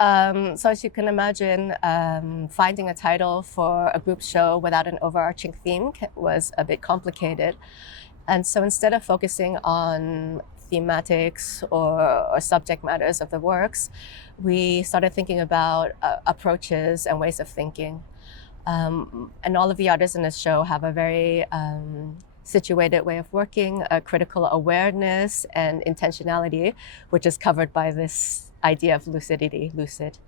So as you can imagine, finding a title for a group show without an overarching theme was a bit complicated. And so instead of focusing on thematics or subject matters of the works, we started thinking about approaches and ways of thinking. And all of the artists in this show have a very situated way of working, a critical awareness and intentionality, which is covered by this idea of lucidity, lucid.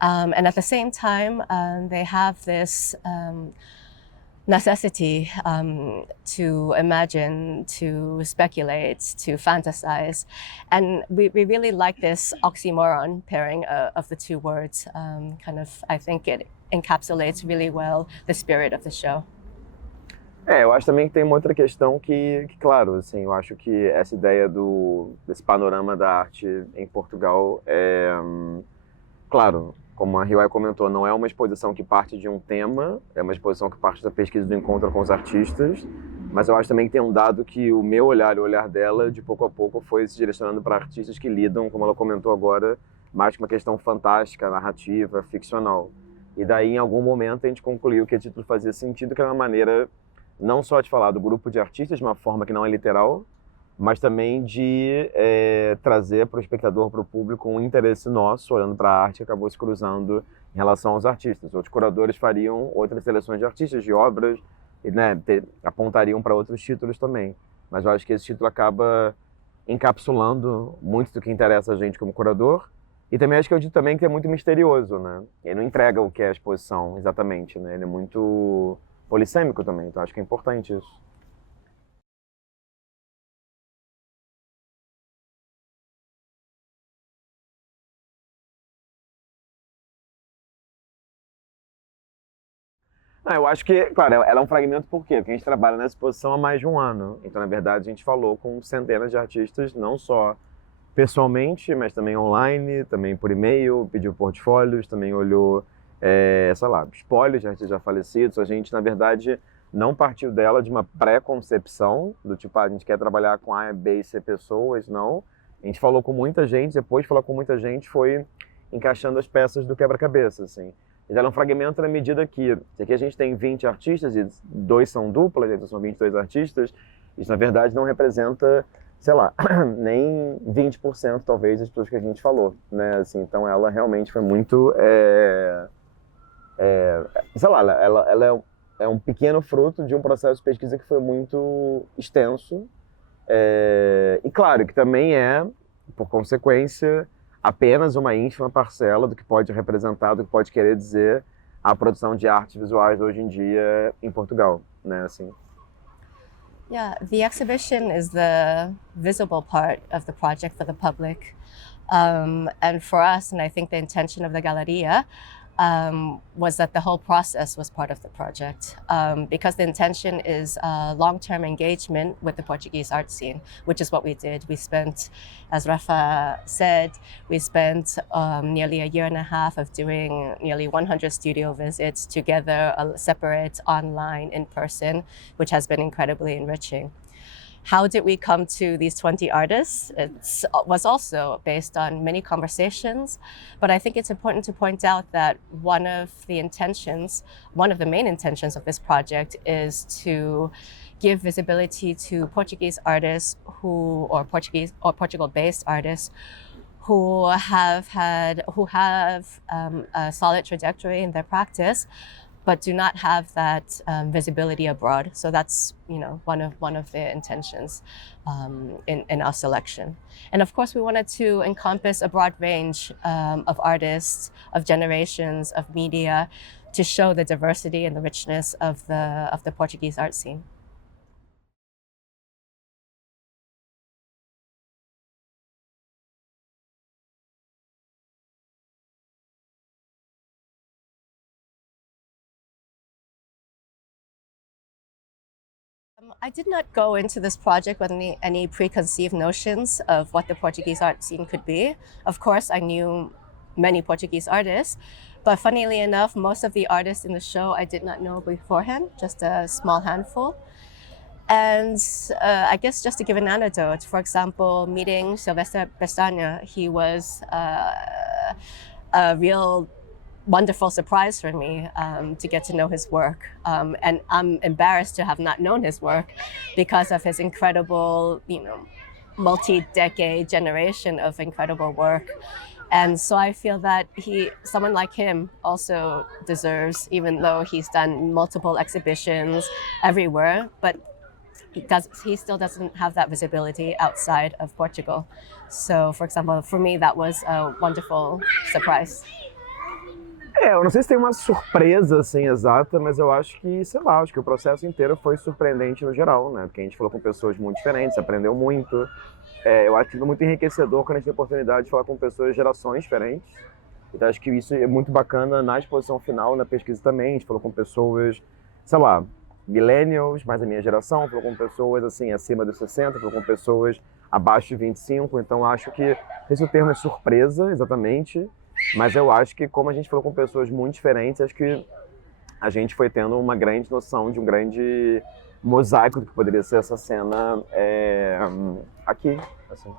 And at the same time, they have this necessity to imagine, to speculate, to fantasize. And we really like this oxymoron pairing of the two words. I think it encapsulates really well the spirit of the show. Eu acho também que tem uma outra questão que claro, assim, eu acho que essa ideia desse panorama da arte em Portugal claro, como a Riwai comentou, não é uma exposição que parte de um tema, é uma exposição que parte da pesquisa do encontro com os artistas, mas eu acho também que tem um dado que o meu olhar e o olhar dela, de pouco a pouco, foi se direcionando para artistas que lidam, como ela comentou agora, mais com uma questão fantástica, narrativa, ficcional. E daí, em algum momento, a gente concluiu que o título fazia sentido, que era uma maneira não só de falar do grupo de artistas de uma forma que não é literal, mas também de trazer para o espectador, para o público, um interesse nosso, olhando para a arte, que acabou se cruzando em relação aos artistas. Outros curadores fariam outras seleções de artistas, de obras, e apontariam para outros títulos também. Mas eu acho que esse título acaba encapsulando muito do que interessa a gente como curador, e também acho que eu digo também que é muito misterioso, né? Ele não entrega o que é a exposição exatamente, né? Ele é muito polissêmico também, então acho que é importante isso. Eu acho que, claro, ela é um fragmento por quê? Porque a gente trabalha nessa exposição há mais de um ano. Então, na verdade, a gente falou com centenas de artistas, não só pessoalmente, mas também online, também por e-mail, pediu portfólios, também olhou, sei lá, espólios de artistas já falecidos. A gente, na verdade, não partiu dela de uma pré-concepção, do tipo, a gente quer trabalhar com A, B e C pessoas, não. A gente falou com muita gente, depois de falar com muita gente, foi encaixando as peças do quebra-cabeça, assim. Ela é um fragmento na medida que, se aqui a gente tem 20 artistas e 2 são duplas, então são 22 artistas, isso na verdade não representa, sei lá, nem 20% talvez das pessoas que a gente falou, né? Assim, então ela realmente foi muito, sei lá, ela é um pequeno fruto de um processo de pesquisa que foi muito extenso, e claro que também por consequência, apenas uma ínfima parcela do que pode representar, do que pode querer dizer a produção de artes visuais hoje em dia em Portugal, né, assim. Yeah, the exhibition is the visible part of the project for the public. And for us, and I think the intention of the Galeria, was that the whole process was part of the project, because the intention is long-term engagement with the Portuguese art scene, which is what we did. We spent, as Rafa said, we spent nearly a year and a half of doing nearly 100 studio visits together, separate, online, in person, which has been incredibly enriching. How did we come to these 20 artists? It was also based on many conversations, but I think it's important to point out that one of the main intentions of this project is to give visibility to Portuguese artists or Portugal-based artists who have a solid trajectory in their practice, but do not have that visibility abroad. So that's one of the intentions in our selection. And of course, we wanted to encompass a broad range of artists, of generations, of media, to show the diversity and the richness of the Portuguese art scene. I did not go into this project with any preconceived notions of what the Portuguese art scene could be. Of course, I knew many Portuguese artists, but funnily enough, most of the artists in the show I did not know beforehand, just a small handful. And I guess just to give an anecdote, for example, meeting Silvestre Pestana, he was a real wonderful surprise for me to get to know his work. And I'm embarrassed to have not known his work because of his incredible, multi-decade generation of incredible work. And so I feel that someone like him also deserves, even though he's done multiple exhibitions everywhere, but he still doesn't have that visibility outside of Portugal. So, for example, for me, that was a wonderful surprise. Eu não sei se tem uma surpresa assim exata, mas eu acho que, sei lá, acho que o processo inteiro foi surpreendente no geral, né? Porque a gente falou com pessoas muito diferentes, aprendeu muito. Eu acho que foi muito enriquecedor quando a gente tem a oportunidade de falar com pessoas de gerações diferentes. Então acho que isso é muito bacana na exposição final, na pesquisa também. A gente falou com pessoas, sei lá, millennials, mais a minha geração, falou com pessoas assim acima dos 60, falou com pessoas abaixo de 25. Então acho que esse termo é surpresa, exatamente. Mas eu acho que, como a gente falou com pessoas muito diferentes, acho que a gente foi tendo uma grande noção de um grande mosaico do que poderia ser essa cena aqui, assim.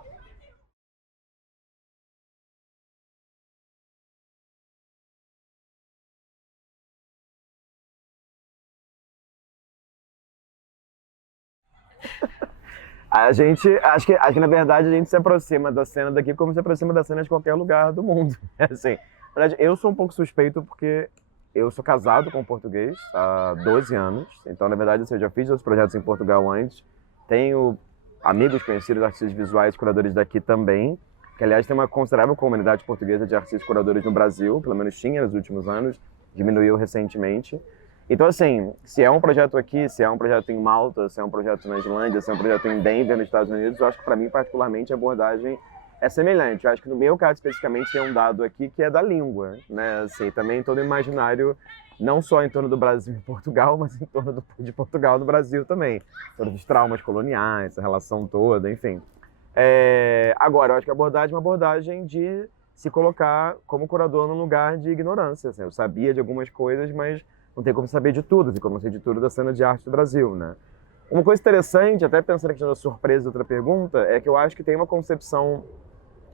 Acho que na verdade a gente se aproxima da cena daqui como se aproxima da cena de qualquer lugar do mundo. Assim, na verdade, eu sou um pouco suspeito porque eu sou casado com um português há 12 anos. Então, na verdade, assim, eu já fiz outros projetos em Portugal antes. Tenho amigos conhecidos, artistas visuais, curadores daqui também. Que, aliás, tem uma considerável comunidade portuguesa de artistas e curadores no Brasil. Pelo menos tinha nos últimos anos. Diminuiu recentemente. Então, assim, se é um projeto aqui, se é um projeto em Malta, se é um projeto na Islândia, se é um projeto em Denver, nos Estados Unidos, eu acho que, para mim, particularmente, a abordagem é semelhante. Eu acho que no meu caso, especificamente, tem um dado aqui que é da língua, né? Assim, também todo o imaginário, não só em torno do Brasil e Portugal, mas em torno de Portugal e do Brasil também. Todos os traumas coloniais, a relação toda, enfim. Agora, eu acho que a abordagem é uma abordagem de se colocar como curador num lugar de ignorância. Assim, eu sabia de algumas coisas, mas não tem como saber de tudo, assim, como não sei de tudo da cena de arte do Brasil, né? Uma coisa interessante, até pensando aqui na surpresa da outra pergunta, é que eu acho que tem uma concepção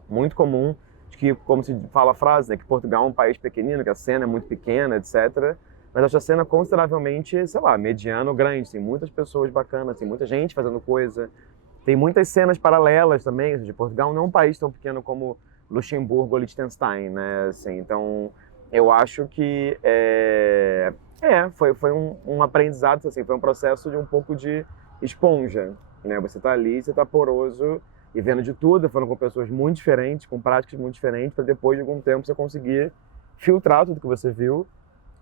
muito comum de que, como se fala a frase, né, que Portugal é um país pequenino, que a cena é muito pequena, etc. Mas acho a cena consideravelmente, sei lá, mediano, grande. Tem muitas pessoas bacanas, tem muita gente fazendo coisa. Tem muitas cenas paralelas também. Ou seja, Portugal não é um país tão pequeno como Luxemburgo ou Liechtenstein, né? Assim, então, eu acho que foi um aprendizado, assim, foi um processo de um pouco de esponja, né? Você tá ali, você tá poroso e vendo de tudo, falando com pessoas muito diferentes, com práticas muito diferentes, para depois de algum tempo você conseguir filtrar tudo que você viu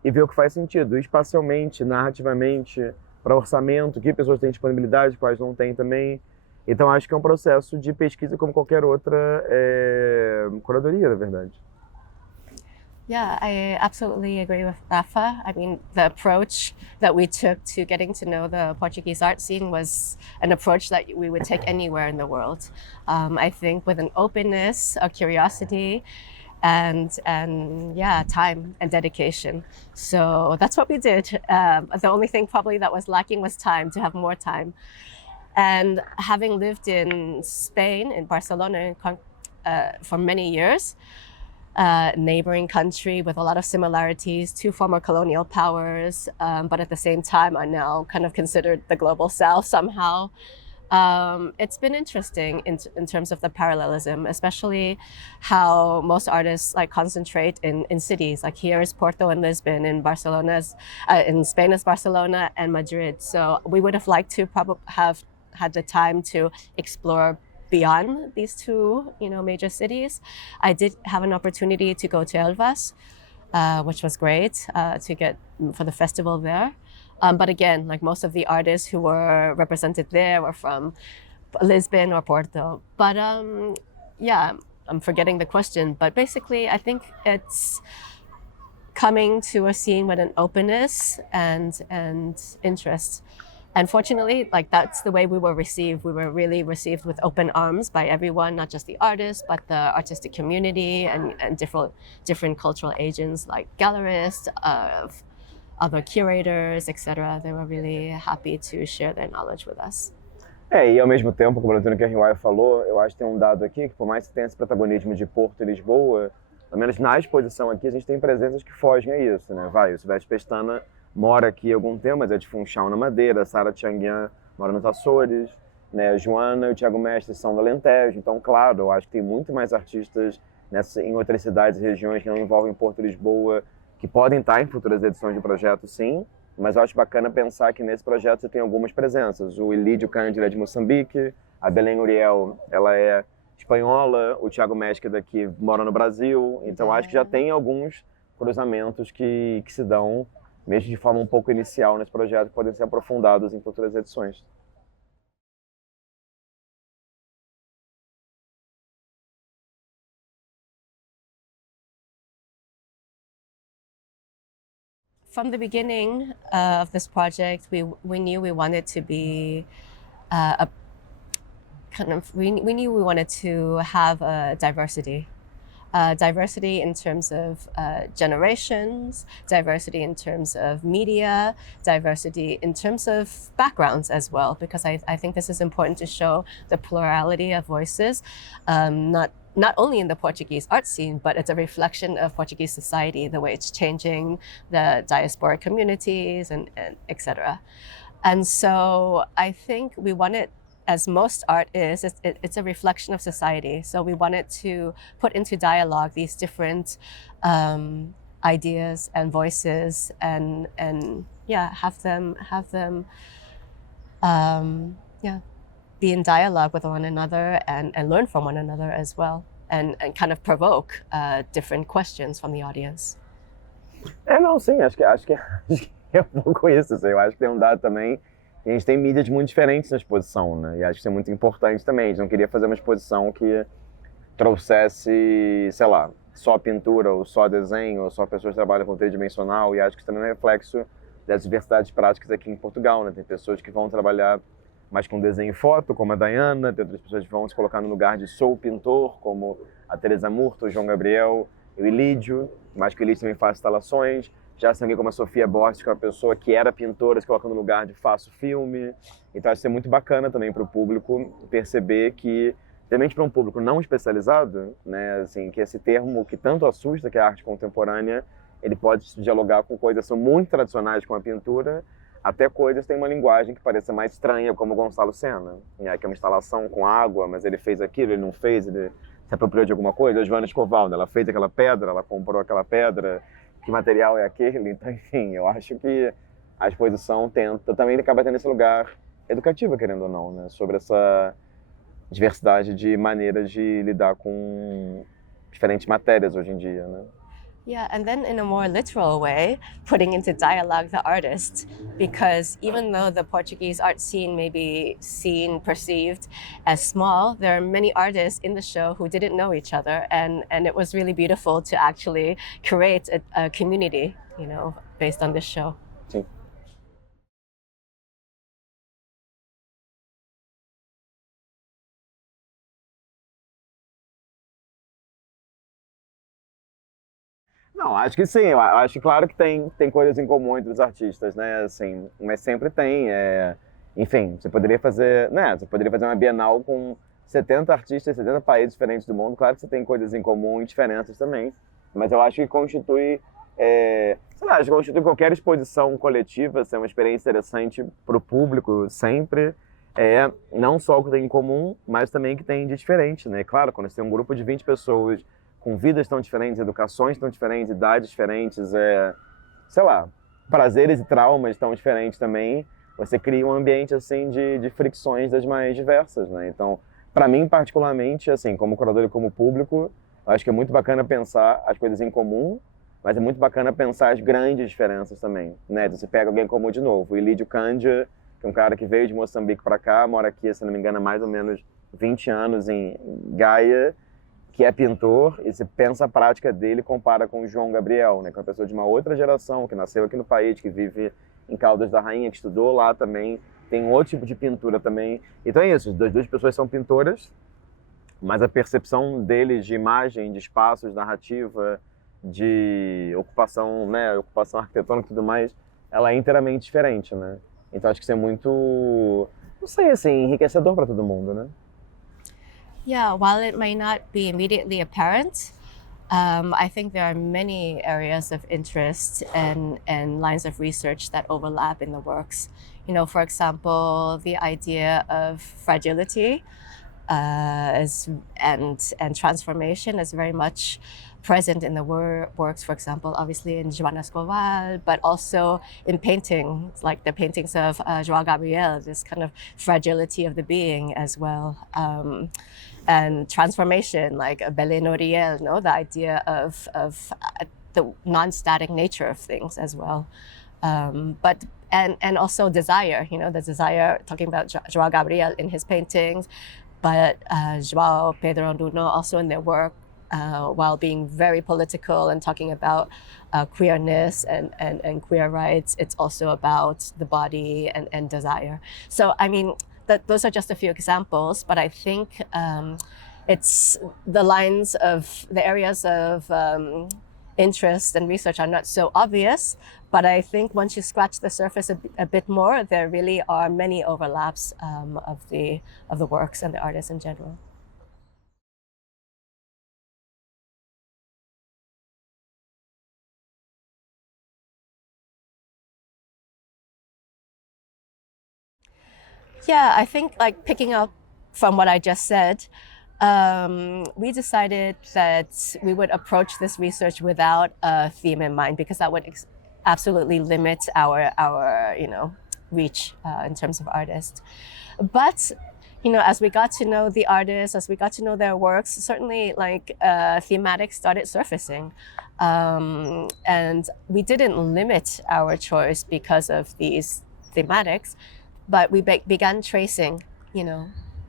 e ver o que faz sentido, espacialmente, narrativamente, para orçamento, que pessoas têm disponibilidade, quais não têm também. Então acho que é um processo de pesquisa como qualquer outra curadoria, na verdade. Yeah, I absolutely agree with Rafa. I mean, the approach that we took to getting to know the Portuguese art scene was an approach that we would take anywhere in the world. I think with an openness, a curiosity, and yeah, time and dedication. So that's what we did. The only thing probably that was lacking was time, to have more time. And having lived in Spain, in Barcelona, for many years, neighboring country with a lot of similarities to former colonial powers, but at the same time are now kind of considered the global south somehow. It's been interesting in terms of the parallelism, especially how most artists like concentrate in cities. Like here is Porto and Lisbon, in in Spain is Barcelona and Madrid. So we would have liked to probably have had the time to explore beyond these two, major cities. I did have an opportunity to go to Elvas, which was great to get for the festival there. But again, like most of the artists who were represented there were from Lisbon or Porto. But yeah, I'm forgetting the question. But basically, I think it's coming to a scene with an openness and interest. And fortunately, like that's the way we were received. We were really received with open arms by everyone, not just the artists, but the artistic community and different cultural agents like gallerists, other curators, etc. They were really happy to share their knowledge with us. E ao mesmo tempo, como a Antônio Kerriwai falou, eu acho que tem um dado aqui que, por mais que tenha esse protagonismo de Porto e Lisboa, pelo menos na exposição aqui, a gente tem presenças que fogem a isso, né? Vai, o Silvestre Pestana mora aqui há algum tempo, mas é de Funchal, na Madeira. A Sara Tianguian mora nos Açores, né? A Joana e o Thiago Mestre são do Alentejo. Então, claro, eu acho que tem muito mais artistas em outras cidades e regiões que não envolvem Porto e Lisboa, que podem estar em futuras edições do projeto, sim. Mas eu acho bacana pensar que nesse projeto você tem algumas presenças. O Elídio Cândido é de Moçambique, a Belém Uriel, ela é espanhola, o Thiago Mestre daqui mora no Brasil. Então acho que já tem alguns cruzamentos que se dão, mesmo de forma um pouco inicial nesse projeto, que podem ser aprofundados em futuras edições. From the beginning of this project, we knew we wanted to be a kind of we knew we wanted to have a diversity. Diversity in terms of generations, diversity in terms of media, diversity in terms of backgrounds as well, because I think this is important to show the plurality of voices, not only in the Portuguese art scene, but it's a reflection of Portuguese society, the way it's changing, the diasporic communities, and etc. And so I think we wanted, as most art is, it's a reflection of society. So we wanted to put into dialogue these different ideas and voices, and yeah, have them be in dialogue with one another and learn from one another as well, and kind of provoke different questions from the audience. Não, sim, acho que é um pouco isso. Assim, eu acho que tem um dado também. E a gente tem mídias muito diferentes na exposição, né? E acho que isso é muito importante também. A gente não queria fazer uma exposição que trouxesse, sei lá, só pintura, ou só desenho, ou só pessoas que trabalham com tridimensional. E acho que isso também é um reflexo das diversidades práticas aqui em Portugal, né? Tem pessoas que vão trabalhar mais com desenho e foto, como a Dayana. Tem outras pessoas que vão se colocar no lugar de sou pintor, como a Teresa Murto, o João Gabriel e o Elídio. Mas que o Elídio também faz instalações. Já tem alguém como a Sofia Borges, que é uma pessoa que era pintora, se coloca no lugar de faço filme. Então acho que é muito bacana também para o público perceber que, realmente para um público não especializado, né, assim, que esse termo que tanto assusta, que é a arte contemporânea, ele pode dialogar com coisas que são muito tradicionais como a pintura, até coisas que têm uma linguagem que pareça mais estranha, como o Gonçalo Sena, né, que é uma instalação com água, mas ele fez aquilo, ele não fez, ele se apropriou de alguma coisa. A Joana Escoval, ela fez aquela pedra, ela comprou aquela pedra, que material é aquele? Então, enfim, eu acho que a exposição também acaba tendo esse lugar educativo, querendo ou não, né? Sobre essa diversidade de maneiras de lidar com diferentes matérias hoje em dia, né? Yeah, and then in a more literal way, putting into dialogue the artist, because even though the Portuguese art scene may be seen, perceived as small, there are many artists in the show who didn't know each other, and it was really beautiful to actually create a community, you know, based on this show. Sim. Não, acho que sim. Eu acho claro que tem coisas em comum entre os artistas, né? Assim, mas sempre tem. Enfim, você poderia fazer, né? Você poderia fazer uma Bienal com 70 artistas, 70 países diferentes do mundo. Claro que você tem coisas em comum e diferenças também. Mas eu acho que constitui, sei lá, acho que constitui qualquer exposição coletiva, ser uma experiência interessante para o público sempre. Não só o que tem em comum, mas também o que tem de diferente, né? Claro, quando você tem um grupo de 20 pessoas com vidas tão diferentes, educações tão diferentes, idades diferentes, sei lá, prazeres e traumas tão diferentes também, você cria um ambiente assim de fricções das mais diversas, né? Então, para mim particularmente, assim, como curador e como público, eu acho que é muito bacana pensar as coisas em comum, mas é muito bacana pensar as grandes diferenças também, né? Então, você pega alguém como, de novo, o Elídio Cândido, que é um cara que veio de Moçambique para cá, mora aqui, se não me engano, há mais ou menos 20 anos em Gaia, que é pintor, e você pensa a prática dele e compara com o João Gabriel, né, que é uma pessoa de uma outra geração, que nasceu aqui no país, que vive em Caldas da Rainha, que estudou lá também, tem um outro tipo de pintura também. Então é isso, as duas pessoas são pintoras, mas a percepção deles de imagem, de espaços, narrativa, de ocupação, né, ocupação arquitetônica e tudo mais, ela é inteiramente diferente, né? Então acho que isso é muito, não sei, assim, enriquecedor para todo mundo, né? Yeah, while it may not be immediately apparent, I think there are many areas of interest and lines of research that overlap in the works. For example, the idea of fragility and transformation is very much present in the works, for example, obviously in Joana Escobar, but also in paintings, like the paintings of João Gabriel, this kind of fragility of the being as well. And transformation, like Belén Noriel, the idea of the non-static nature of things as well. But also desire, the desire, talking about João Gabriel in his paintings, but João Pedro Nuno also in their work, while being very political and talking about queerness and queer rights, it's also about the body and desire. So, I mean, those are just a few examples, but I think it's the areas of interest and research are not so obvious, but I think once you scratch the surface a bit more, there really are many overlaps of the works and the artists in general. Yeah, I think like picking up from what I just said, we decided that we would approach this research without a theme in mind because that would absolutely limit our reach in terms of artists. But as we got to know the artists, as we got to know their works, certainly like thematics started surfacing, and we didn't limit our choice because of these thematics, but we began tracing,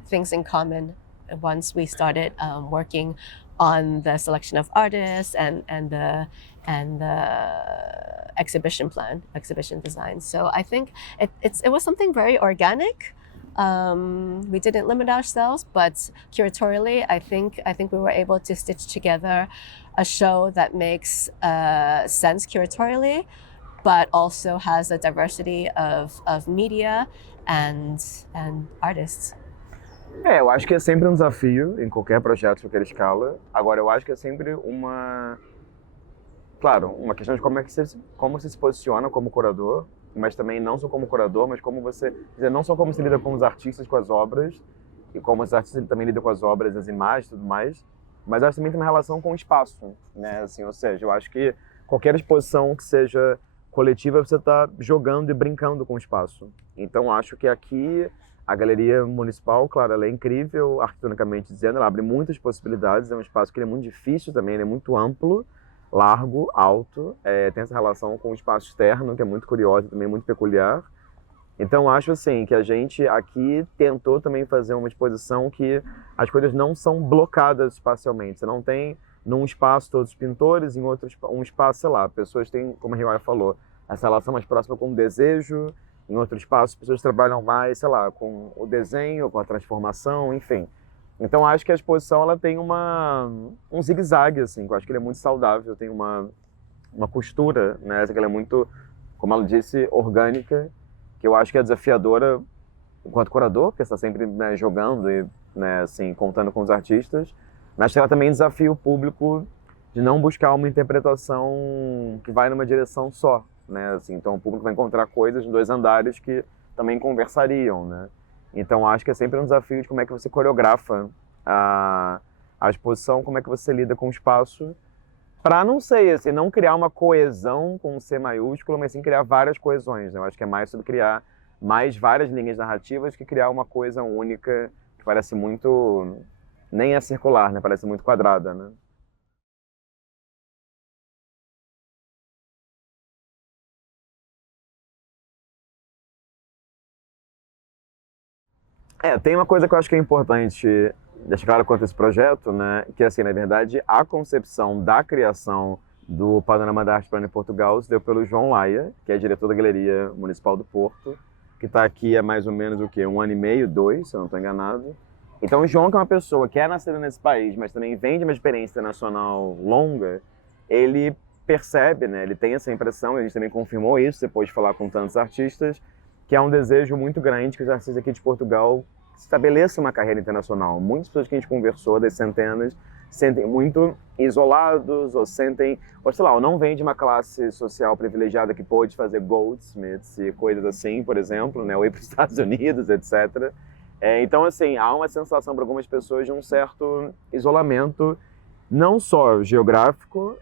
things in common once we started working on the selection of artists and the exhibition design. So I think it was something very organic. We didn't limit ourselves, but curatorially, I think we were able to stitch together a show that makes sense curatorially, but also has a diversity of media and artists. Eu acho que é sempre um desafio em qualquer projeto de qualquer escala. Agora, eu acho que é sempre uma questão de como você se posiciona como curador, mas também não só como curador, mas não só como você lida com os artistas, com as obras, e como os artistas também lidam com as obras, as imagens e tudo mais, mas acho que também tem uma relação com o espaço, né? Assim, ou seja, eu acho que qualquer exposição que seja coletiva, você está jogando e brincando com o espaço. Então, acho que aqui a Galeria Municipal, claro, ela é incrível, arquitetonicamente dizendo, ela abre muitas possibilidades, é um espaço que é muito difícil também, ele é muito amplo, largo, alto, tem essa relação com o espaço externo, que é muito curiosa e também muito peculiar. Então, acho assim, que a gente aqui tentou também fazer uma exposição que as coisas não são blocadas espacialmente, você não tem num espaço todos os pintores, em outro um espaço, sei lá, pessoas têm, como a Riwaya falou, essa relação mais próxima com o desejo, em outro espaço as pessoas trabalham mais, sei lá, com o desenho, com a transformação, enfim. Então acho que a exposição ela tem um zigue-zague, assim, que eu acho que ele é muito saudável, tem uma costura, né, que ela é muito, como ela disse, orgânica, que eu acho que é desafiadora enquanto curador, porque você está sempre, né, jogando e, né, assim, contando com os artistas, mas ela também desafia o público de não buscar uma interpretação que vai numa direção só, né? Assim, então o público vai encontrar coisas em dois andares que também conversariam, né? Então acho que é sempre um desafio de como é que você coreografa a exposição, como é que você lida com o espaço, para não sei, assim, não criar uma coesão com um C maiúsculo, mas sim criar várias coesões, né? Eu acho que é mais sobre criar mais várias linhas narrativas que criar uma coisa única que parece muito... nem é circular, né? Parece muito quadrada, né? Tem uma coisa que eu acho que é importante deixar claro quanto a esse projeto, né? Que, assim, na verdade, a concepção da criação do Panorama da Arte Plana em Portugal se deu pelo João Laia, que é diretor da Galeria Municipal do Porto, que está aqui há mais ou menos, 1 ano e meio, 2, se eu não estou enganado. Então, o João, que é uma pessoa que é nascida nesse país, mas também vem de uma experiência internacional longa, ele percebe, né? Ele tem essa impressão, a gente também confirmou isso depois de falar com tantos artistas, que há um desejo muito grande que os artistas aqui de Portugal estabeleça uma carreira internacional. Muitas pessoas que a gente conversou, das centenas, sentem muito isolados ou sentem, ou sei lá, ou não vêm de uma classe social privilegiada que pôde fazer Goldsmiths e coisas assim, por exemplo, né, ou ir para os Estados Unidos, etc. Então, assim, há uma sensação para algumas pessoas de um certo isolamento, não só geográfico,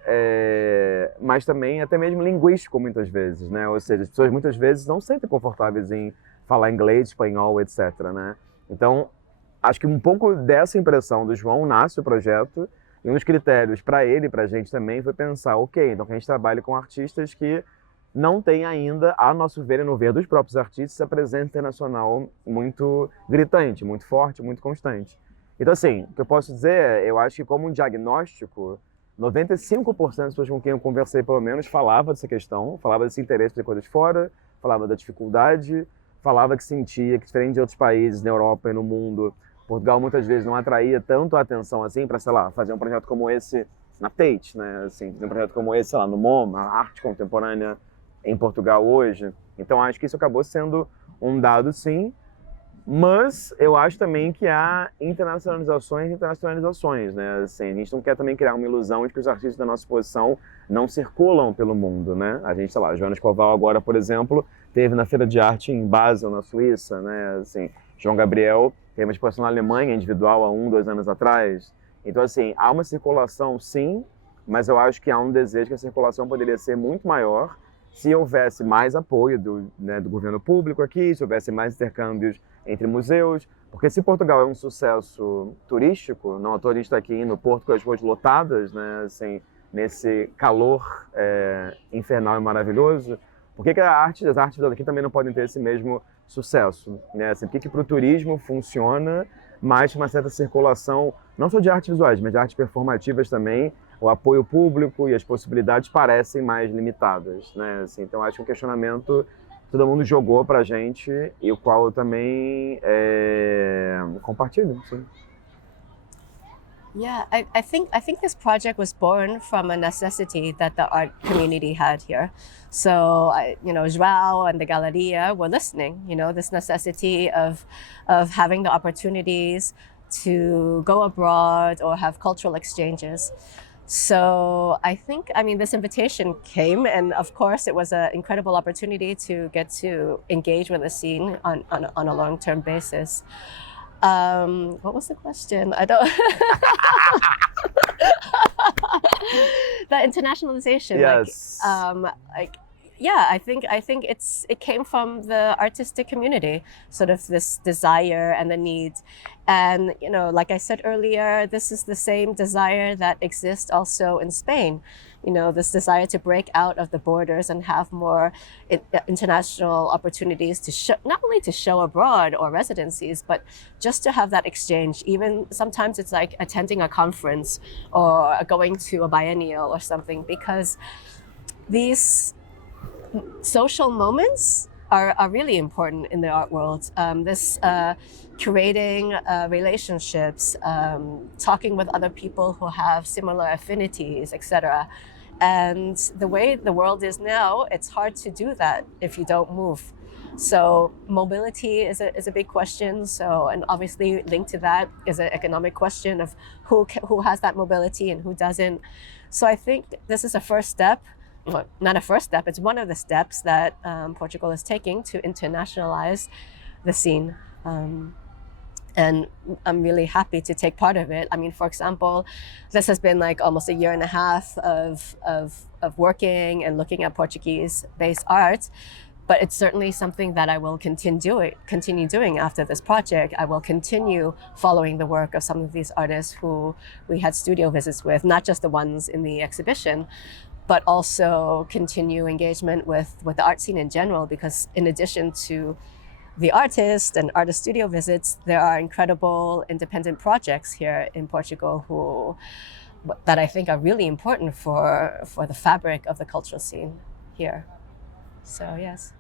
mas também até mesmo linguístico, muitas vezes, né? Ou seja, as pessoas muitas vezes não se sentem confortáveis em falar inglês, espanhol, etc, né? Então, acho que um pouco dessa impressão do João nasce o projeto, e um dos critérios para ele e para a gente também foi pensar, ok, então que a gente trabalhe com artistas que não têm ainda, a nosso ver e no ver dos próprios artistas, a presença internacional muito gritante, muito forte, muito constante. Então, assim, o que eu posso dizer é, eu acho que como um diagnóstico, 95% das pessoas com quem eu conversei, pelo menos, falava dessa questão, falava desse interesse de coisas fora, falava da dificuldade, falava que sentia que, diferente de outros países na Europa e no mundo, Portugal muitas vezes não atraía tanto a atenção assim para, sei lá, fazer um projeto como esse na Tate, né? Assim, um projeto como esse, sei lá, no MoMA, a arte contemporânea em Portugal hoje. Então, acho que isso acabou sendo um dado, sim, mas eu acho também que há internacionalizações e internacionalizações, né? Assim, a gente não quer também criar uma ilusão de que os artistas da nossa posição não circulam pelo mundo, né? A gente, sei lá, Joana Escoval agora, por exemplo, teve na Feira de Arte em Basel, na Suíça, né? Assim, João Gabriel teve uma exposição na Alemanha individual há 2 anos atrás. Então, assim, há uma circulação, sim, mas eu acho que há um desejo que a circulação poderia ser muito maior se houvesse mais apoio do governo público aqui, se houvesse mais intercâmbios entre museus, porque se Portugal é um sucesso turístico, não à toa a gente está aqui no Porto com as ruas lotadas, né, assim, nesse calor infernal e maravilhoso, por que as artes daqui também não podem ter esse mesmo sucesso? Né? Assim, por que para o turismo funciona, mas uma certa circulação, não só de artes visuais, mas de artes performativas também, o apoio público e as possibilidades parecem mais limitadas, né? Assim, então acho que um questionamento que todo mundo jogou para a gente e o qual eu também compartilho. Sim. Yeah, I think this project was born from a necessity that the art community had here. So Joao and the Galeria were listening. This necessity of having the opportunities to go abroad or have cultural exchanges. So this invitation came, and of course, it was an incredible opportunity to get to engage with the scene on a long-term basis. What was the question? I don't. The internationalization. Yes. I think it came from the artistic community, sort of this desire and the need. And like I said earlier, this is the same desire that exists also in Spain. This desire to break out of the borders and have more international opportunities to not only to show abroad or residencies, but just to have that exchange. Even sometimes it's like attending a conference or going to a biennial or something, because these social moments are really important in the art world. Creating relationships, talking with other people who have similar affinities, etc. And the way the world is now, it's hard to do that if you don't move. So mobility is a big question. So, and obviously linked to that is an economic question of who has that mobility and who doesn't. So I think this is a first step. Well, not a first step, it's one of the steps that Portugal is taking to internationalize the scene. And I'm really happy to take part of it. I mean, for example, this has been like almost a year and a half of working and looking at Portuguese-based art, but it's certainly something that I will continue doing after this project. I will continue following the work of some of these artists who we had studio visits with, not just the ones in the exhibition, but also continue engagement with the art scene in general, because in addition to the artist and artist studio visits, there are incredible independent projects here in Portugal that I think are really important for the fabric of the cultural scene here. So yes.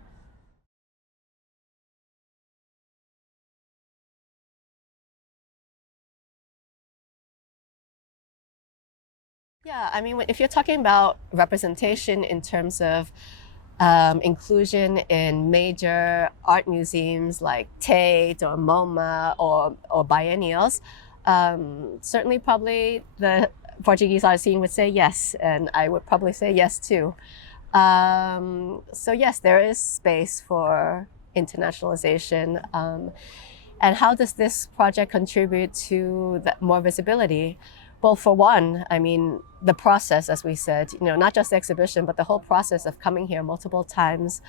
Yeah, I mean, if you're talking about representation in terms of inclusion in major art museums like Tate or MoMA or biennials, certainly probably the Portuguese art scene would say yes, and I would probably say yes too. So yes, there is space for internationalization. And how does this project contribute to more visibility? Well, for one, I mean, the process, as we said, not just the exhibition, but the whole process of coming here multiple times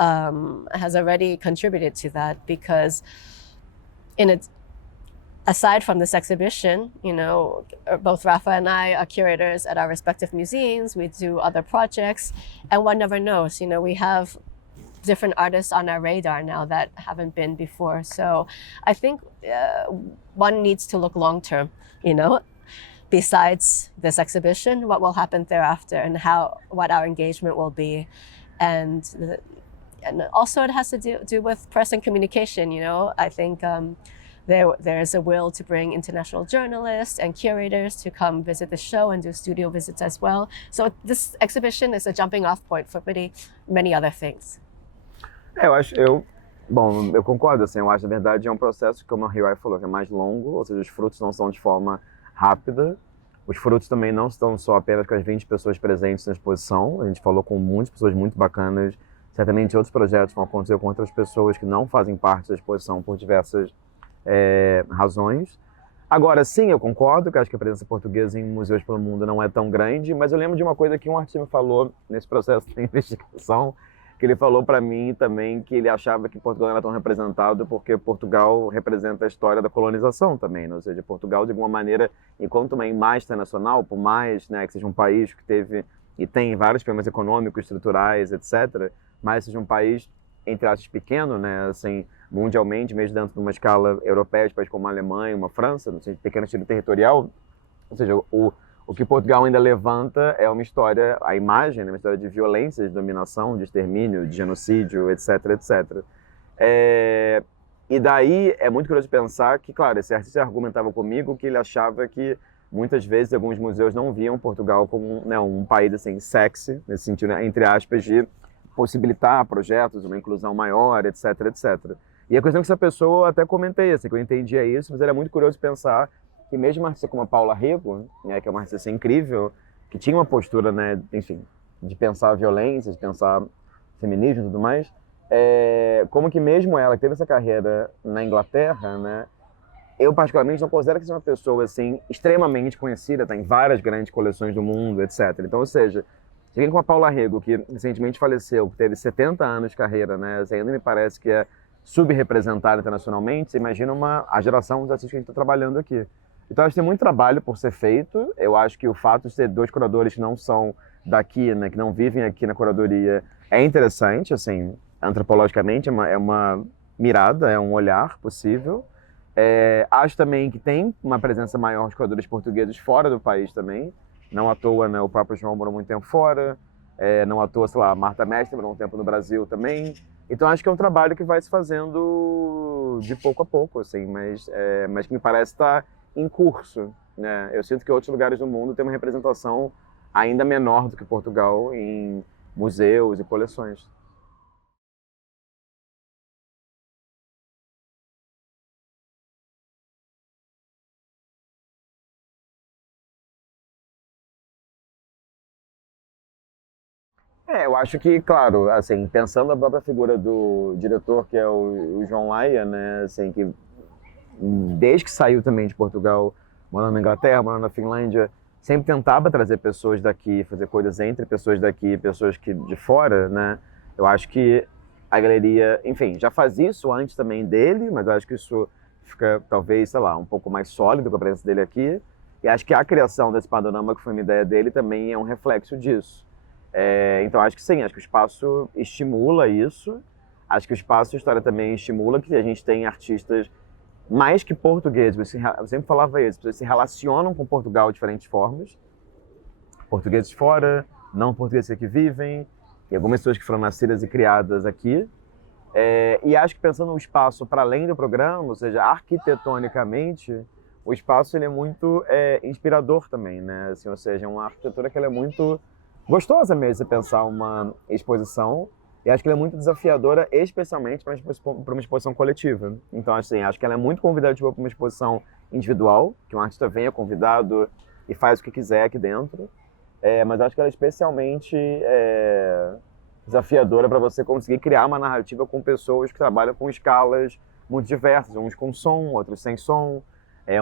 has already contributed to that, because aside from this exhibition, both Rafa and I are curators at our respective museums. We do other projects, and one never knows. We have different artists on our radar now that haven't been before. So I think one needs to look long term, besides this exhibition, what will happen thereafter, and what our engagement will be. And also it has to do with press and communication. I think there's a will to bring international journalists and curators to come visit the show and do studio visits as well. So this exhibition is a jumping off point for many other things. Eu concordo, assim, eu acho que na verdade é um processo, como a Riwai falou, que é mais longo, ou seja, os frutos não são de forma rápida. Os frutos também não estão só apenas com as 20 pessoas presentes na exposição. A gente falou com muitas pessoas muito bacanas. Certamente outros projetos vão acontecer com outras pessoas que não fazem parte da exposição por diversas razões. Agora, sim, eu concordo que acho que a presença portuguesa em museus pelo mundo não é tão grande, mas eu lembro de uma coisa que um artista me falou nesse processo de investigação, que ele falou para mim também que ele achava que Portugal não era tão representado porque Portugal representa a história da colonização também, né? Ou seja, Portugal de alguma maneira, enquanto uma imagem internacional, por mais que seja um país que teve e tem vários problemas econômicos, estruturais, etc., mas seja um país, entre aspas, pequeno, né, assim, mundialmente, mesmo dentro de uma escala europeia, de países como a Alemanha, uma França, no sentido de pequeno estilo territorial, ou seja, o que Portugal ainda levanta é uma história, a imagem, né, uma história de violência, de dominação, de extermínio, de genocídio, etc, etc. E daí é muito curioso pensar que, claro, esse artista argumentava comigo que ele achava que muitas vezes alguns museus não viam Portugal como um país assim, sexy, nesse sentido, né, entre aspas, de possibilitar projetos, uma inclusão maior, etc, etc. E a questão é que essa pessoa, eu até comentei, assim, que eu entendia isso, mas era muito curioso pensar que mesmo uma artista como a Paula Rego, né, que é uma artista assim, incrível, que tinha uma postura, né, enfim, de pensar a violência, de pensar feminismo e tudo mais, como que mesmo ela, que teve essa carreira na Inglaterra, né, eu particularmente não considero que seja uma pessoa assim, extremamente conhecida, está em várias grandes coleções do mundo, etc. Então, ou seja, cheguei com a Paula Rego, que recentemente faleceu, que teve 70 anos de carreira, né, assim, ainda me parece que é subrepresentada internacionalmente. Você imagina a geração dos artistas que a gente está trabalhando aqui. Então, acho que tem muito trabalho por ser feito. Eu acho que o fato de ter dois curadores que não são daqui, né, que não vivem aqui na curadoria, é interessante, assim, antropologicamente, é uma mirada, é um olhar possível. Acho também que tem uma presença maior de curadores portugueses fora do país também. Não à toa, né, o próprio João morou muito tempo fora. Não à toa, sei lá, a Marta Mestre morou um tempo no Brasil também. Então, acho que é um trabalho que vai se fazendo de pouco a pouco, assim, mas que me parece estar em curso, né? Eu sinto que outros lugares do mundo têm uma representação ainda menor do que Portugal em museus e coleções. Eu acho que, claro, assim, pensando na própria figura do diretor, que é o João Laia, né, assim, que desde que saiu também de Portugal, morando na Inglaterra, morando na Finlândia, sempre tentava trazer pessoas daqui, fazer coisas entre pessoas daqui e pessoas de fora, né? Eu acho que a galeria, enfim, já fazia isso antes também dele, mas eu acho que isso fica, talvez, sei lá, um pouco mais sólido com a presença dele aqui. E acho que a criação desse panorama, que foi uma ideia dele, também é um reflexo disso. Então, acho que sim, acho que o espaço estimula isso. Acho que o espaço História também estimula que a gente tem artistas mais que portugueses. Eu sempre falava isso, pessoas se relacionam com Portugal de diferentes formas. Portugueses fora, não portugueses que aqui vivem, e algumas pessoas que foram nascidas e criadas aqui. E acho que pensando no espaço para além do programa, ou seja, arquitetonicamente, o espaço ele é muito inspirador também, né? Assim, ou seja, é uma arquitetura que ela é muito gostosa mesmo de pensar uma exposição. E acho que ela é muito desafiadora, especialmente para uma exposição coletiva. Então, assim, acho que ela é muito convidativa para uma exposição individual, que um artista venha convidado e faz o que quiser aqui dentro. Mas acho que ela é especialmente desafiadora para você conseguir criar uma narrativa com pessoas que trabalham com escalas muito diversas, uns com som, outros sem som,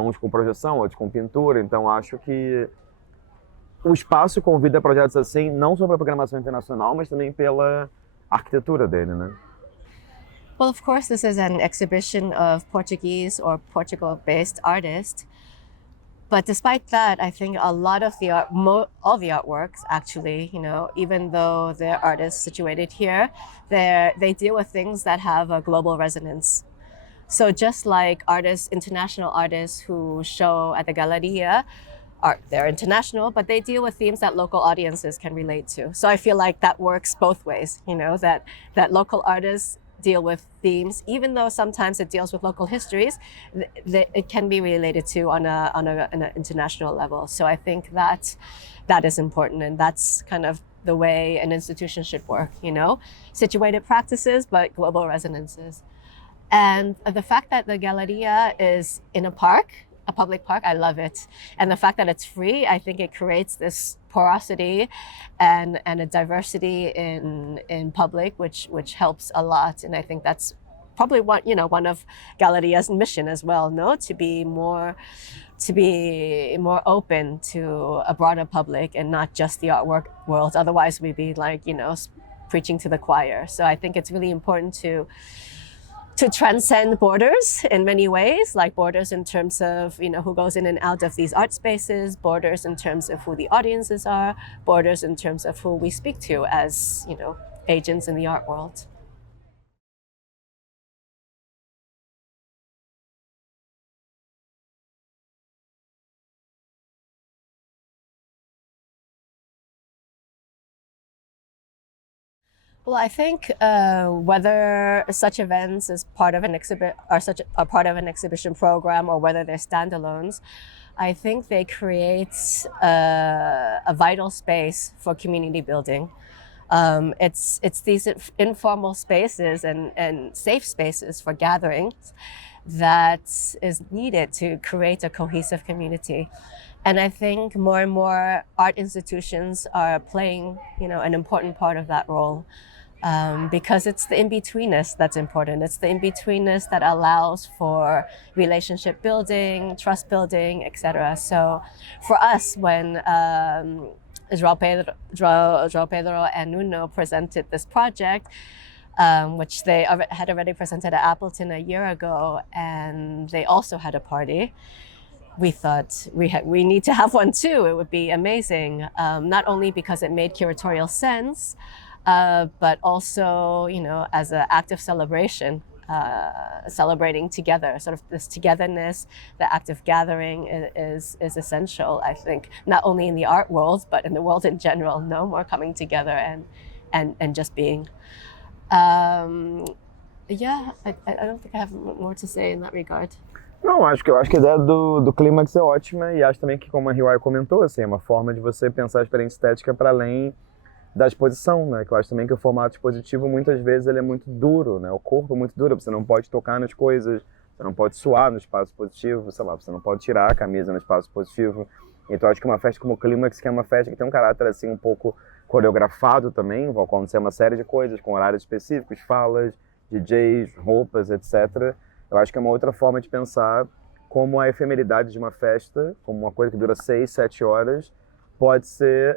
uns com projeção, outros com pintura. Então, acho que o espaço convida projetos assim, não só para programação internacional, mas também pela arquitetura dele, né? Well, of course, this is an exhibition of Portuguese or Portugal-based artists. But despite that, I think a lot of the art, all the artworks actually, even though they're artists situated here, they deal with things that have a global resonance. So just like artists, international artists who show at the Galeria, they're international, but they deal with themes that local audiences can relate to. So I feel like that works both ways, that local artists deal with themes, even though sometimes it deals with local histories, it can be related to on an international level. So I think that is important, and that's kind of the way an institution should work, situated practices, but global resonances. And the fact that the Galeria is in a park, a public park, I love it. And the fact that it's free, I think it creates this porosity and a diversity in public, which helps a lot. And I think that's probably one of Galeria's mission as well, to be more open to a broader public and not just the artwork world. Otherwise, we'd be like, preaching to the choir. So I think it's really important to transcend borders in many ways, like borders in terms of, who goes in and out of these art spaces, borders in terms of who the audiences are, borders in terms of who we speak to as, agents in the art world. Well, I think whether such events is part of an part of an exhibition program or whether they're standalones, I think they create a vital space for community building. It's these informal spaces and safe spaces for gatherings that is needed to create a cohesive community. And I think more and more art institutions are playing, an important part of that role. Because it's the in-betweenness that's important. It's the in-betweenness that allows for relationship building, trust building, etc. So for us, when João Pedro and Nuno presented this project, which they had already presented at Appleton a year ago, and they also had a party, we thought we need to have one too. It would be amazing, not only because it made curatorial sense, but also, as an act of celebration, celebrating together, sort of this togetherness, the act of gathering is essential, I think, not only in the art world, but in the world in general, more coming together and just being. I don't think I have more to say in that regard. Não, acho que a ideia do clímax é ótima e acho também que, como a Riwai comentou, assim, é uma forma de você pensar a experiência estética para além da exposição, né? Que eu acho também que o formato expositivo muitas vezes ele é muito duro, né? O corpo é muito duro, você não pode tocar nas coisas, você não pode suar no espaço expositivo, sei lá, você não pode tirar a camisa no espaço expositivo. Então acho que uma festa como o Clímax, que é uma festa que tem um caráter assim um pouco coreografado também, vai acontecer uma série de coisas com horários específicos, falas, DJs, roupas, etc. Eu acho que é uma outra forma de pensar como a efemeridade de uma festa, como uma coisa que dura 6, 7 horas, pode ser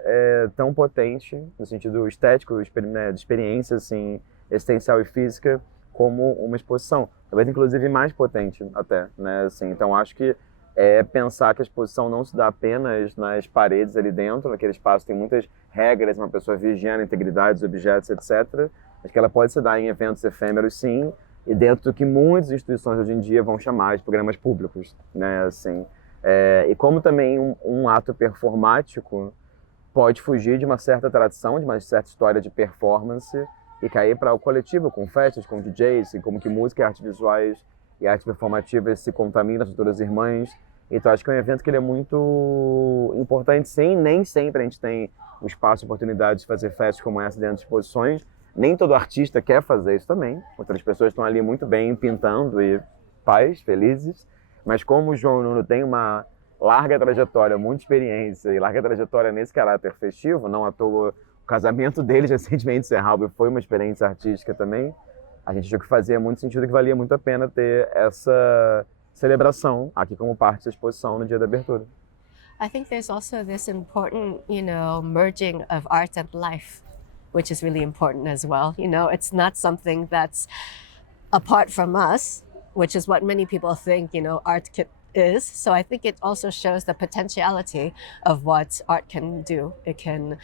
tão potente, no sentido estético, de experiência assim, existencial e física, como uma exposição. Talvez, inclusive, mais potente até, né? Assim, então, acho que pensar que a exposição não se dá apenas nas paredes ali dentro, naquele espaço tem muitas regras, uma pessoa vigiando a integridade dos objetos, etc. Acho que ela pode se dar em eventos efêmeros, sim, e dentro do que muitas instituições hoje em dia vão chamar de programas públicos, né? Assim, e como também um ato performático pode fugir de uma certa tradição, de uma certa história de performance e cair para o coletivo, com festas, com DJs, e como que música e artes visuais e artes performativas se contaminam, são todas irmãs. Então acho que é um evento que ele é muito importante, sim, nem sempre a gente tem o espaço e oportunidade de fazer festas como essa dentro de exposições. Nem todo artista quer fazer isso também. Outras pessoas estão ali muito bem pintando e paz, felizes. Mas como o João Nuno tem uma larga trajetória, muita experiência e larga trajetória nesse caráter festivo, não à toa o casamento deles recentemente em Serralbo foi uma experiência artística também, a gente achou que fazia muito sentido, que valia muito a pena ter essa celebração aqui como parte da exposição no dia da abertura. I think there's also this important, merging of art and life, which is really important as well. It's not something that's apart from us, which is what many people think, art is. So I think it also shows the potentiality of what art can do. It can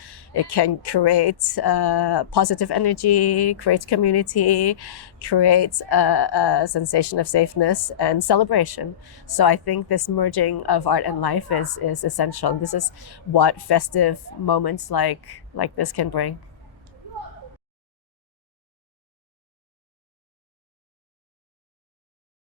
create positive energy, create community, create a sensation of safeness and celebration. So I think this merging of art and life is essential. This is what festive moments like this can bring.